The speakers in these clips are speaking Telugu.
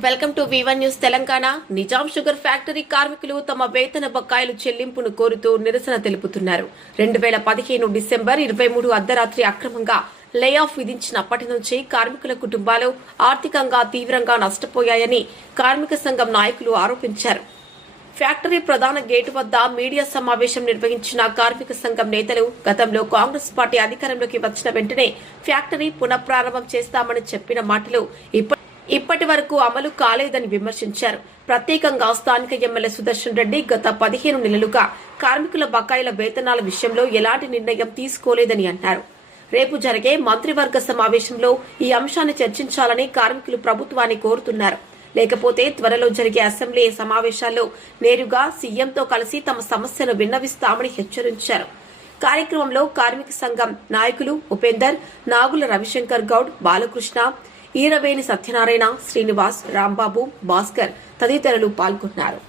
Welcome to వివన్ news Telangana. Nizam sugar factory కార్మికులు తమ వేతన బకాయిలు చెల్లింపును కోరుతూ నిరసన తెలుపుతున్నారు. రెండు వేల పదిహేను డిసెంబర్ ఇరవై మూడు అర్ధరాత్రి అక్రమంగా లే ఆఫ్ విధించినప్పటి నుంచి కార్మికుల కుటుంబాలు ఆర్థికంగా తీవ్రంగా నష్టపోయాయని కార్మిక సంఘం నాయకులు ఆరోపించారు. ఫ్యాక్టరీ ప్రధాన గేటు వద్ద మీడియా సమావేశం నిర్వహించిన కార్మిక సంఘం నేతలు గతంలో కాంగ్రెస్ పార్టీ అధికారంలోకి వచ్చిన వెంటనే ఫ్యాక్టరీ పునఃప్రారంభం చేస్తామని చెప్పిన మాటలు ఇప్పటి ఇప్పటి వరకు అమలు కాలేదని విమర్శించారు. ప్రత్యేకంగా స్థానిక ఎమ్మెల్యే సుదర్శన్ రెడ్డి గత పదిహేను నెలలుగా కార్మికుల బకాయిల వేతనాల విషయంలో ఎలాంటి నిర్ణయం తీసుకోలేదని అన్నారు. రేపు జరిగే మంత్రివర్గ సమావేశంలో ఈ అంశాన్ని చర్చించాలని కార్మికులు ప్రభుత్వాన్ని కోరుతున్నారు. లేకపోతే త్వరలో జరిగే అసెంబ్లీ సమావేశాల్లో నేరుగా సీఎంతో కలిసి తమ సమస్యను విన్నవిస్తామని హెచ్చరించారు. కార్యక్రమంలో కార్మిక సంఘం నాయకులు ఉపేందర్ నాగుల రవిశంకర్ గౌడ్ బాలకృష్ణ ఈరవేణి సత్యనారాయణ శ్రీనివాస్ రాంబాబు భాస్కర్ తదితరులు పాల్గొన్నారు.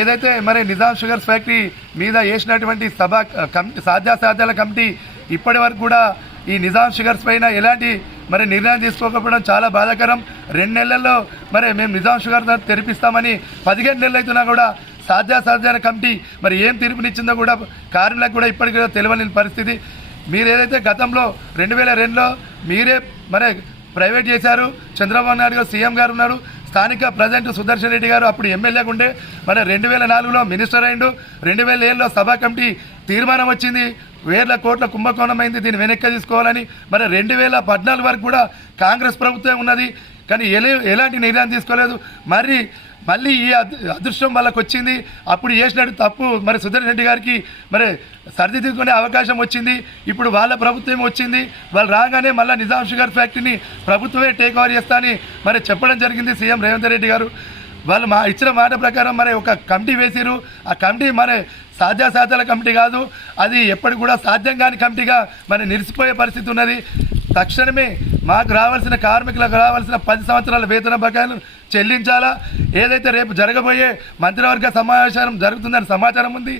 ఏదైతే మరి నిజాం షుగర్స్ ఫ్యాక్టరీ మీద వేసినటువంటి సభ కమిటీ సాధ్యాసాధ్యాల కమిటీ ఇప్పటి వరకు కూడా ఈ నిజాం షుగర్స్ పైన ఎలాంటి మరి నిర్ణయం తీసుకోకపోవడం చాలా బాధాకరం. రెండు నెలల్లో మరి మేము నిజాం షుగర్ తెరిపిస్తామని పదిహేను నెలలు అవుతున్నా కూడా సాధ్యాసాధ్యాల కమిటీ మరి ఏం తీర్పునిచ్చిందో కూడా కార్మికులకు కూడా ఇప్పటికీ కూడా తెలియని పరిస్థితి. మీరు ఏదైతే గతంలో రెండు వేల రెండులో మీరే మరి ప్రైవేట్ చేశారు. చంద్రబాబు నాయుడు గారు సీఎం గారు ఉన్నారు. స్థానిక ప్రజెంట్ సుదర్శన్ రెడ్డి గారు అప్పుడు ఎమ్మెల్యేగా ఉండే. మరి రెండు వేల నాలుగులో మినిస్టర్ అయిండు. రెండు వేల ఏళ్ళలో సభా కమిటీ తీర్మానం వచ్చింది. వేల కోట్ల కుంభకోణం అయింది దీన్ని వెనక్కి తీసుకోవాలని. మరి రెండు వేల పద్నాలుగు వరకు కూడా కాంగ్రెస్ ప్రభుత్వం ఉన్నది. కానీ ఎలా ఎలాంటి నిర్ణయం తీసుకోలేదు. మరి మళ్ళీ ఈ అద్- అదృష్టం వాళ్ళకి వచ్చింది అప్పుడు చేసినట్టు తప్పు. మరి సుధీర్ రెడ్డి గారికి మరి సరిదిద్దుకునే అవకాశం వచ్చింది. ఇప్పుడు వాళ్ళ ప్రభుత్వం వచ్చింది. వాళ్ళు రాగానే మళ్ళీ నిజాం షుగర్ ఫ్యాక్టరీని ప్రభుత్వమే టేక్ ఓవర్ చేస్తానని మరి చెప్పడం జరిగింది సీఎం రేవంత్ రెడ్డి గారు. వాళ్ళు మా ఇచ్చిన మాట ప్రకారం మరి ఒక కమిటీ వేసిరు ఆ కమిటీ మరి సాధ్యాసాధ్యాల కమిటీ కాదు. అది ఎప్పటికి కూడా సాధ్యం కాని కమిటీగా మరి నిలిచిపోయే పరిస్థితి ఉన్నది. తక్షణమే మాకు రావాల్సిన కార్మికులకు రావాల్సిన పది సంవత్సరాల వేతన బకాయిలు చెల్లించాలా? ఏదైతే రేపు జరగబోయే మంత్రివర్గ సమావేశం జరుగుతుందని సమాచారం ఉంది.